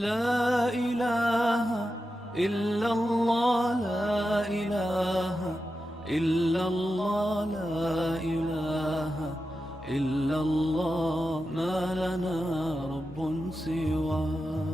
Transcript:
لا إله إلا الله، لا إله إلا الله، لا إله إلا الله، ما لنا رب سواه.